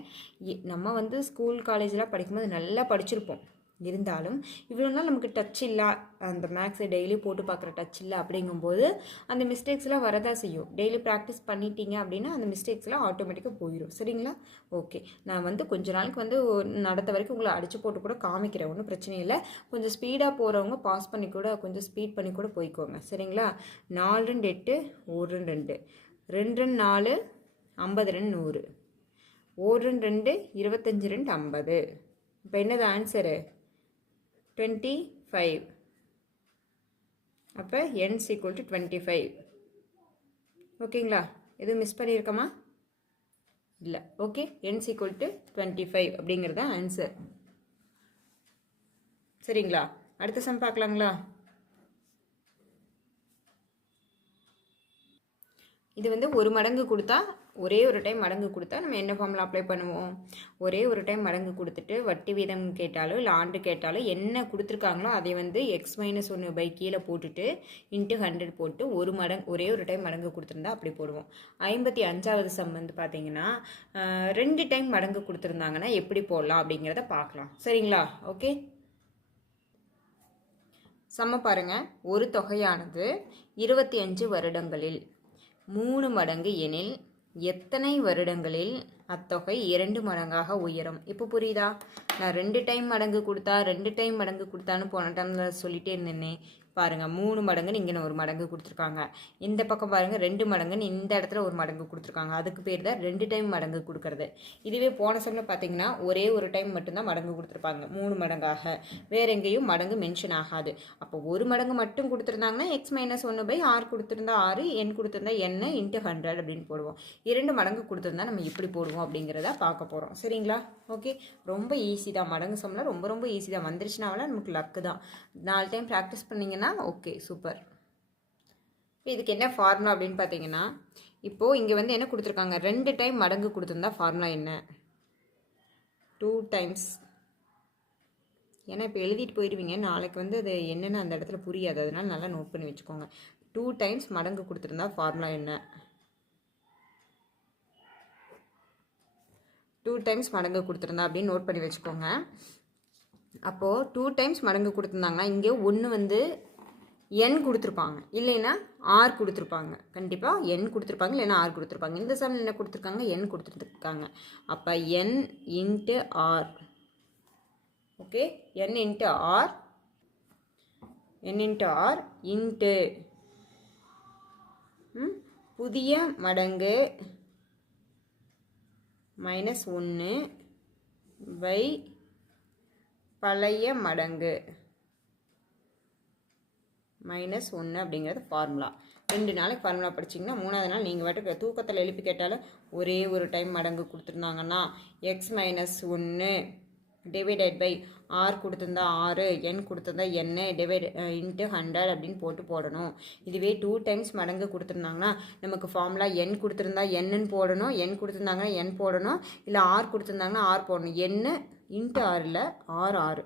நம்ம வந்து ஸ்கூல் காலேஜெலாம் படிக்கும்போது நல்லா படிச்சிருப்போம். இருந்தாலும் இவ்வளோ நாள் நமக்கு டச் இல்லை, அந்த மேக்ஸை டெய்லி போட்டு பார்க்குற டச் இல்லை அப்படிங்கும்போது அந்த மிஸ்டேக்ஸ்லாம் வரதான் செய்யும். டெய்லி ப்ராக்டிஸ் பண்ணிட்டீங்க அப்படின்னா அந்த மிஸ்டேக்ஸ்லாம் ஆட்டோமேட்டிக்காக போயிடும். சரிங்களா, ஓகே. நான் வந்து கொஞ்ச நாளுக்கு வந்து நடத்த வரைக்கும் உங்களை அடித்து போட்டு கூட காமிக்கிறேன், ஒன்றும் பிரச்சனை இல்லை. கொஞ்சம் ஸ்பீடாக போகிறவங்க பாஸ் பண்ணி கூட கொஞ்சம் ஸ்பீட் பண்ணி கூட போய்க்கோங்க. சரிங்களா, 4 2 8 1 2 2 2 4 50 2 100 1 2 25 2 50. இப்போ என்னது ஆன்சரு? 25. அப்போ n = 25. ஓகேங்களா, எதுவும் மிஸ் பண்ணியிருக்கோமா? இல்லை. ஓகே, n = 25 அப்படிங்கிறது தான் ஆன்சர். சரிங்களா, அடுத்த சம் பார்க்கலாங்களா? இது வந்து ஒரு மடங்கு கொடுத்தா, ஒரே ஒரு டைம் மடங்கு கொடுத்தா நம்ம என்ன ஃபார்முலா அப்ளை பண்ணுவோம்? ஒரே ஒரு டைம் மடங்கு கொடுத்துட்டு வட்டி வீதம் கேட்டாலோ இல்லை ஆண்டு கேட்டாலோ என்ன கொடுத்துருக்காங்களோ அதை வந்து x-1 கீழே போட்டுட்டு இன்ட்டு 100 போட்டு ஒரே ஒரு டைம் மடங்கு கொடுத்துருந்தா அப்படி போடுவோம். 55வது சம் வந்து பார்த்தீங்கன்னா 2 டைம் மடங்கு கொடுத்துருந்தாங்கன்னா எப்படி போடலாம் அப்படிங்கிறத பார்க்கலாம். சரிங்களா? ஓகே, சம பாருங்க. ஒரு தொகையானது 25 வருடங்களில் 3 மடங்கு எனில் எத்தனை வருடங்களில் அத்தொகை 2 மடங்காக உயரும்? இப்போ புரியுதா? நான் 2 டைம் மடங்கு கொடுத்தான்னு போன டைமில் சொல்லிட்டே இருந்தேனே. பாருங்கள், 3 மடங்குன்னு இங்கே ஒரு மடங்கு கொடுத்துருக்காங்க. இந்த பக்கம் பாருங்கள் 2 மடங்குன்னு இந்த இடத்துல ஒரு மடங்கு கொடுத்துருக்காங்க. அதுக்கு பேர் தான் 2 டைம் மடங்கு கொடுக்கறது. இதுவே போன சம்மில் பார்த்தீங்கன்னா ஒரே ஒரு டைம் மட்டும்தான் மடங்கு கொடுத்துருப்பாங்க, 3 மடங்காக. வேற எங்கேயும் மடங்கு மென்ஷன் ஆகாது. அப்போ ஒரு மடங்கு மட்டும் கொடுத்துருந்தாங்கன்னா x-1/r கொடுத்துருந்தா 6, n கொடுத்துருந்தா n இன்ட்டு 100 அப்படின்னு போடுவோம். 2 மடங்கு கொடுத்துருந்தா நம்ம இப்படி போடுவோம் அப்படிங்கிறத பார்க்க போகிறோம். சரிங்களா? ஓகே, ரொம்ப ஈஸி தான். மடங்கு சம்மில் ரொம்ப ரொம்ப ஈஸி தான். வந்துருச்சுனாவெல்லாம் நமக்கு லக்கு தான். 4 டைம் ப்ராக்டிஸ் பண்ணிங்கன்னா ஓகே, சூப்பர். இதுக்கு என்ன ஃபார்முலா அப்படின்னு பார்த்தீங்கன்னா, இப்போது இங்கே வந்து என்ன கொடுத்துருக்காங்க? 2 டைம் மடங்கு கொடுத்துருந்தா ஃபார்முலா என்ன? 2 டைம்ஸ். ஏன்னா இப்போ எழுதிட்டு போயிடுவீங்க, நாளைக்கு வந்து அது என்னென்னு அந்த இடத்துல புரியாது. அதனால நல்லா நோட் பண்ணி வச்சுக்கோங்க. 2 டைம்ஸ் மடங்கு கொடுத்துருந்தா ஃபார்முலா என்ன? 2 டைம்ஸ் மடங்கு கொடுத்துருந்தா அப்படின்னு நோட் பண்ணி வச்சுக்கோங்க. அப்போது 2 டைம்ஸ் மடங்கு கொடுத்துருந்தாங்கன்னா இங்கே ஒன்று வந்து n கொடுத்துருப்பாங்க, இல்லைன்னா r கொடுத்துருப்பாங்க. கண்டிப்பாக n கொடுத்துருப்பாங்க, இல்லைன்னா r கொடுத்துருப்பாங்க. இந்த சம்மில் என்ன கொடுத்துருக்காங்க? n கொடுத்துருக்காங்க. அப்போ n into r. Okay, n into r into புதிய மடங்கு -1 பை பழைய மடங்கு -1 அப்படிங்கிறது ஃபார்முலா. 2 நாளைக்கு ஃபார்முலா படிச்சிங்கன்னா 3வது நாள் நீங்கள் வாட்டுக்கு தூக்கத்தில் எழுப்பி கேட்டாலும் ஒரே ஒரு டைம் மடங்கு கொடுத்துருந்தாங்கன்னா x-1 டிவைடட் பை r கொடுத்துருந்தா 6, n கொடுத்துருந்தா n டிவைட் இன்ட்டு 100 அப்படின்னு போடணும். இதுவே 2 டைம்ஸ் மடங்கு கொடுத்துருந்தாங்கன்னா நமக்கு ஃபார்முலா n கொடுத்துருந்தா n போடணும், n கொடுத்துருந்தாங்கன்னா n போடணும், இல்லை r கொடுத்துருந்தாங்கன்னா r போடணும். n இன்ட்டு r இல்லை, r.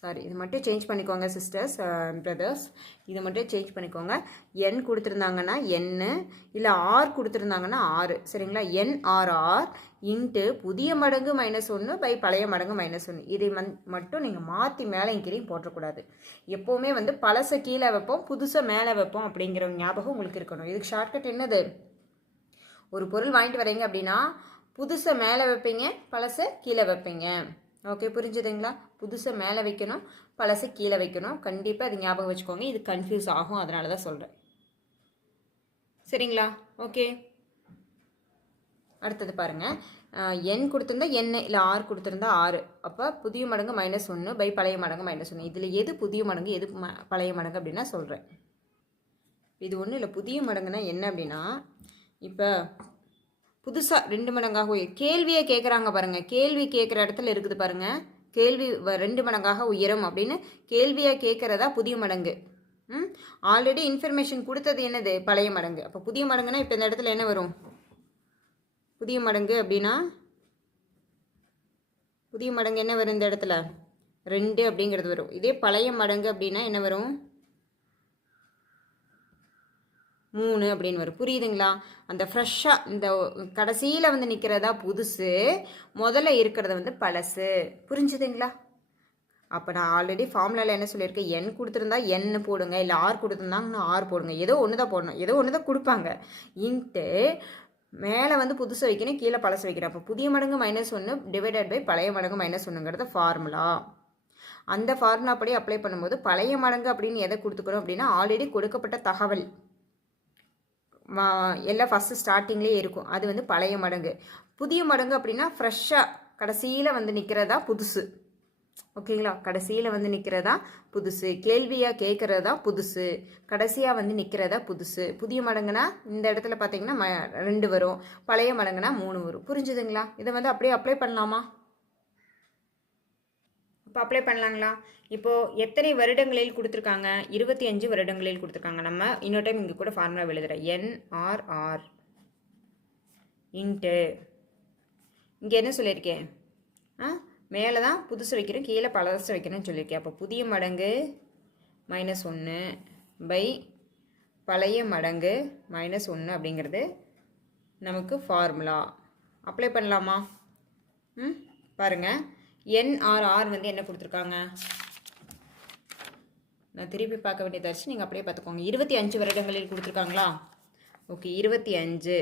சாரி, இது மட்டும் சேஞ்ச் பண்ணிக்கோங்க சிஸ்டர்ஸ், பிரதர்ஸ். இதை மட்டும் சேஞ்ச் பண்ணிக்கோங்க. n கொடுத்துருந்தாங்கன்னா n, இல்லை r கொடுத்துருந்தாங்கன்னா r. சரிங்களா? nrr இன்ட்டு புதிய மடங்கு -1 பை பழைய மடங்கு -1. இதை மட்டும் நீங்கள் மாற்றி மேலே கீழையும் போட்டக்கூடாது. எப்போவுமே வந்து பழசை கீழே வைப்போம், புதுசை மேலே வைப்போம் அப்படிங்கிற ஞாபகம் உங்களுக்கு இருக்கணும். இதுக்கு ஷார்ட்கட் என்னது? ஒரு பொருள் வாங்கிட்டு வரீங்க அப்படின்னா புதுசை மேலே வைப்பீங்க, பழசை கீழே வைப்பீங்க. ஓகே, புரிஞ்சுதுங்களா? புதுசை மேலே வைக்கணும், பழசை கீழே வைக்கணும். கண்டிப்பாக அது ஞாபகம் வச்சுக்கோங்க. இது கன்ஃபியூஸ் ஆகும், அதனால தான் சொல்கிறேன். சரிங்களா? ஓகே, அடுத்தது பாருங்கள். n கொடுத்துருந்தா n, இல்லை r கொடுத்துருந்தா r. அப்போ புதிய மடங்கு -1 பை பழைய மடங்கு -1. இதில் எது புதிய மடங்கு, எது பழைய மடங்கு அப்படின்னா சொல்கிறேன். இது ஒன்றும் இல்லை. புதிய மடங்குனா என்ன அப்படின்னா, இப்போ புதுசாக 2 மடங்காக கேள்வியை கேட்குறாங்க பாருங்கள். கேள்வி கேட்குற இடத்துல இருக்குது பாருங்கள். கேள்வி 2 மடங்காக உயரும் அப்படின்னு கேள்வியாக கேட்குறதா புதிய மடங்கு. ஆல்ரெடி இன்ஃபர்மேஷன் கொடுத்தது என்னது? பழைய மடங்கு. அப்போ புதிய மடங்குனா இப்போ இந்த இடத்துல என்ன வரும்? புதிய மடங்கு அப்படின்னா புதிய மடங்கு என்ன வரும்? இந்த இடத்துல 2 அப்படிங்கிறது வரும். இதே பழைய மடங்கு அப்படின்னா என்ன வரும்? 3 அப்படின்னு வரும். புரியுதுங்களா? அந்த ஃப்ரெஷ்ஷாக இந்த கடைசியில் வந்து நிற்கிறதா புதுசு, முதல்ல இருக்கிறத வந்து பழசு. புரிஞ்சுதுங்களா? அப்போ நான் ஆல்ரெடி ஃபார்முலாவில் என்ன சொல்லியிருக்கேன்? n கொடுத்துருந்தா n போடுங்க, இல்லை r கொடுத்துருந்தாங்கன்னா r போடுங்க. ஏதோ ஒன்று தான் போடணும், ஏதோ ஒன்று தான் கொடுப்பாங்க. இன்ட்டு மேலே வந்து புதுசு வைக்கணும், கீழே பழசு வைக்கணும். அப்போ புதிய மடங்கு -1 டிவைடட் பை பழைய மடங்கு -1ங்கிறது ஃபார்முலா. அந்த ஃபார்முலா படி அப்ளை பண்ணும்போது பழைய மடங்கு அப்படின்னு எதை கொடுத்துக்கணும் அப்படின்னா ஆல்ரெடி கொடுக்கப்பட்ட தகவல் எல்லாம் ஃபஸ்ட்டு ஸ்டார்டிங்லேயே இருக்கும். அது வந்து பழைய மடங்கு. புதிய மடங்கு அப்படின்னா ஃப்ரெஷ்ஷாக கடைசியில் வந்து நிற்கிறதா புதுசு. ஓகேங்களா? கடைசியில் வந்து நிற்கிறதா புதுசு, கேள்வியாக கேட்குறதா புதுசு, கடைசியாக வந்து நிற்கிறதா புதுசு. புதிய மடங்குனா இந்த இடத்துல பார்த்தீங்கன்னா 2 வரும், பழைய மடங்குனா 3 வரும். புரிஞ்சுதுங்களா? இதை வந்து அப்படியே அப்ளை பண்ணலாமா? இப்போ அப்ளை பண்ணலாங்களா? இப்போது எத்தனை வருடங்களில் கொடுத்துருக்காங்க? 25 வருடங்களில் கொடுத்துருக்காங்க. நம்ம இன்னொரு டைம் இங்கே கூட ஃபார்முலா எழுதுகிறேன். NRR இன்ட்டு இங்கே என்ன சொல்லியிருக்கேன்? மேலே தான் புதுசு வைக்கிறோம், கீழே பழசு வைக்கணும்னு சொல்லியிருக்கேன். அப்போ புதிய மடங்கு -1 பை பழைய மடங்கு -1 அப்படிங்கிறது நமக்கு ஃபார்முலா. அப்ளை பண்ணலாமா? பாருங்கள், NRR வந்து என்ன கொடுத்துருக்காங்க? நான் திருப்பி பார்க்க வேண்டியதாச்சு, நீங்கள் அப்படியே பார்த்துக்கோங்க. 25 வருடங்களில் கொடுத்துருக்காங்களா? ஓகே, 25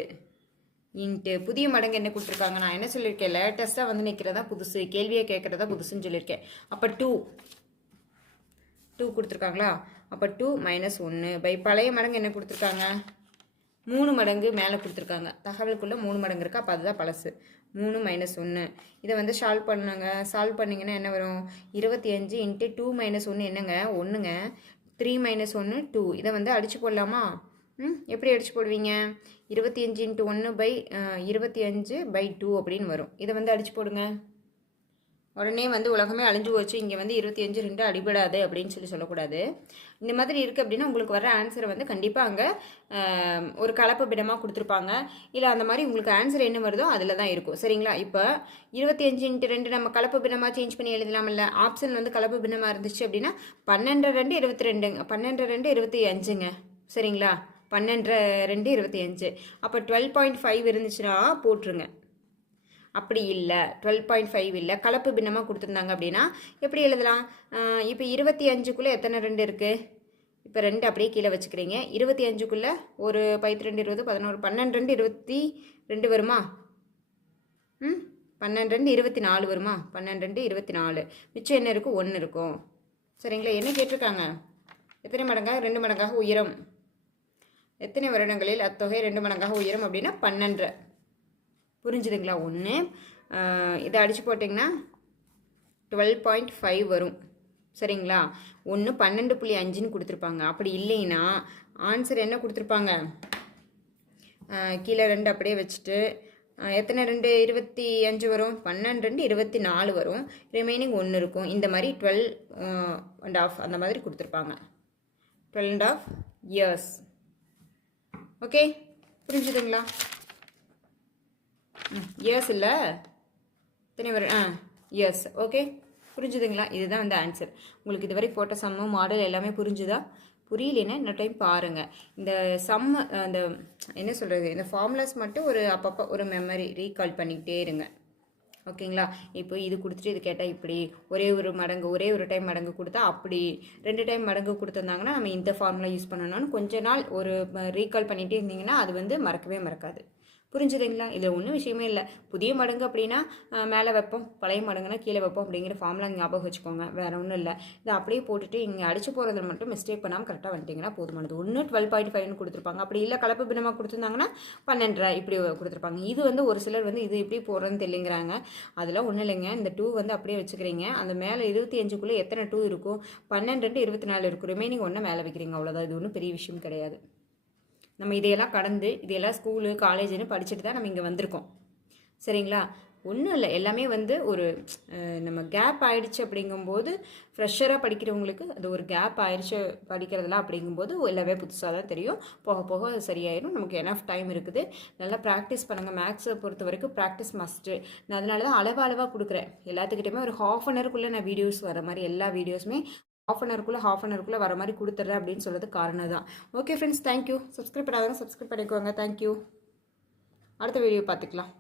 இன்ட்டு புதிய மடங்கு என்ன கொடுத்துருக்காங்க? நான் என்ன சொல்லியிருக்கேன்? லேட்டஸ்ட்டாக வந்து நிற்கிறதா புதுசு, கேள்வியை கேட்குறதா புதுசுன்னு சொல்லியிருக்கேன். அப்போ 2 கொடுத்துருக்காங்களா? அப்போ 2 -1 பை பழைய மடங்கு என்ன கொடுத்துருக்காங்க? 3 மடங்கு மேலே கொடுத்துருக்காங்க. தகவலுக்குள்ளே 3 மடங்கு இருக்கா? அப்போ அதுதான் பழசு. 3 -1 இதை வந்து சால்வ் பண்ணிங்கன்னா என்ன வரும்? 25 இன்ட்டு 2 -1 என்னங்க? 1ங்க. 3 -1 2. இதை வந்து அடித்து போடலாமா? எப்படி அடித்து போடுவீங்க? 25 இன்ட்டு 1 பை 25/2 அப்படின்னு வரும். இதை வந்து அடித்து போடுங்க. உடனே வந்து உலகமே அழிஞ்சு போச்சு, இங்கே வந்து 25 2 அடிபடாது அப்படின்னு சொல்லக்கூடாது. இந்த மாதிரி இருக்குது அப்படின்னா உங்களுக்கு வர ஆன்சரை வந்து கண்டிப்பாக அங்கே ஒரு கலப்பு பின்னமாக கொடுத்துருப்பாங்க. இல்லை அந்த மாதிரி உங்களுக்கு ஆன்சர் என்ன வருதோ அதில் தான் இருக்கும். சரிங்களா? இப்போ 25 இன்ட்டு 2 நம்ம கலப்பு பின்னமாக சேஞ்ச் பண்ணி எழுதலாமில்ல? ஆப்ஷன் வந்து கலப்பு பின்னமாக இருந்துச்சு அப்படின்னா 12 2 22ங்க. 12 2 25ங்க. சரிங்களா? 12 2 25. அப்போ 12.5 இருந்துச்சுன்னா போட்டுருங்க. அப்படி இல்லை, 12.5 இல்லை, கலப்பு பின்னமாக கொடுத்துருந்தாங்க அப்படின்னா எப்படி எழுதலாம்? இப்போ 25க்குள்ளே எத்தனை 2 இருக்குது? இப்போ 2 அப்படியே கீழே வச்சுக்கிறீங்க. 25க்குள்ளே ஒரு 2 20 11 12 2 22 வருமா? 12 2 24 வருமா? 12 2 24. மிச்சம் என்ன இருக்கும்? 1 இருக்கும். சரிங்களா? என்ன கேட்டிருக்காங்க? எத்தனை மடங்காக? 2 மடங்காக உயரம். எத்தனை வருடங்களில் அத்தொகை 2 மடங்காக உயரம் அப்படின்னா 12. புரிஞ்சுதுங்களா? 1 இதை அடித்து போட்டிங்கன்னா 12.5 வரும். சரிங்களா? 1 12.5ன்னு கொடுத்துருப்பாங்க. அப்படி இல்லைன்னா ஆன்சர் என்ன கொடுத்துருப்பாங்க? கீழே 2 அப்படியே வச்சுட்டு எத்தனை 2 25 வரும்? 12 2 24 வரும். ரிமைனிங் 1 இருக்கும். இந்த மாதிரி 12.5 அந்த மாதிரி கொடுத்துருப்பாங்க. 12.5 இயர்ஸ். ஓகே, புரிஞ்சுதுங்களா? இயர்ஸ் இல்லை, எத்தனை வரும்? இயர்ஸ். ஓகே, புரிஞ்சுதுங்களா? இதுதான் வந்து ஆன்சர். உங்களுக்கு இதுவரை போட்ட சம்மு மாடல் எல்லாமே புரிஞ்சுதா? புரியலன்னா இன்னொரு டைம் பாருங்கள். இந்த சம்மு அந்த என்ன சொல்கிறது, இந்த ஃபார்முலாஸ் மட்டும் ஒரு அப்பப்போ ஒரு மெமரி ரீகால் பண்ணிக்கிட்டே இருங்க. ஓகேங்களா? இப்போ இது கொடுத்துட்டு இது கேட்டால் இப்படி ஒரே ஒரு டைம் மடங்கு கொடுத்தா அப்படி 2 டைம் மடங்கு கொடுத்துருந்தாங்கன்னா நம்ம இந்த ஃபார்முலா யூஸ் பண்ணணும்னு கொஞ்ச நாள் ஒரு ரீகால் பண்ணிகிட்டே இருந்தீங்கன்னா அது வந்து மறக்கவே மறக்காது. புரிஞ்சுதுங்களா? இதில் ஒன்றும் விஷயமே இல்லை. புதிய மடங்கு அப்படின்னா மேலே வைப்போம், பழைய மடங்குனா கீழே வைப்போம் அப்படிங்கிற ஃபார்முலா ஞாபகம் வச்சுக்கோங்க. வேறு ஒன்றும் இல்லை. இதை அப்படியே போட்டுட்டு இங்கே அடிச்சு போகிறதுல மட்டும் மிஸ்டேக் பண்ணாமல் கரெக்டாக வந்துட்டிங்கன்னா போதுமானது. 12.5ன்னு கொடுத்துருப்பாங்க. அப்படி இல்லை கலப்பு பின்னமாக கொடுத்துருந்தாங்கன்னா 12 இப்படி கொடுத்துருப்பாங்க. இது வந்து ஒரு சிலர் வந்து இது எப்படி போடுறதுன்னு தெரியலைங்கிறாங்க. அதெல்லாம் ஒன்றும் இல்லைங்க. இந்த 2 வந்து அப்படியே வச்சுக்கிறீங்க. அந்த மேலே 25க்குள்ளே எத்தனை 2 இருக்கும்? 12 2 24 இருக்கும். ரிமைனிங் 1 மேலே வைக்கிறீங்க. அவ்வளோதான். இது ஒன்றும் பெரிய விஷயம் கிடையாது. நம்ம இதையெல்லாம் கடந்து இதையெல்லாம் ஸ்கூலு காலேஜுன்னு படிச்சுட்டு தான் நம்ம இங்கே வந்திருக்கோம். சரிங்களா? ஒன்றும் இல்லை, எல்லாமே வந்து ஒரு நம்ம கேப் ஆகிடுச்சு அப்படிங்கும்போது ஃப்ரெஷராக படிக்கிறவங்களுக்கு அது ஒரு கேப் ஆயிடுச்சு படிக்கிறதுலாம் அப்படிங்கும்போது எல்லாமே புதுசாக தான் தெரியும். போக போக அது சரியாயிடும். நமக்கு எனஃப் டைம் இருக்குது. நல்லா ப்ராக்டிஸ் பண்ணுங்கள். மேக்ஸை பொறுத்த வரைக்கும் ப்ராக்டிஸ் மஸ்ட்டு. நான் அதனால தான் அளவாக கொடுக்குறேன். எல்லாத்துக்கிட்டையுமே ஒரு ½ அன் ஹவருக்குள்ளே நான் வீடியோஸ் வர மாதிரி எல்லா வீடியோஸுமே ½ அன் ஹவருக்குள்ளே வர மாதிரி கொடுத்துட்றேன் அப்படின்னு சொல்கிறது காரணம் தான். Okay friends, thank you. சப்ஸ்கிரைப் பண்ணாதவங்க சப்ஸ்கிரைப் பண்ணிக்கோங்க. தேங்க்யூ. அடுத்த வீடியோ பார்த்துக்கலாம்.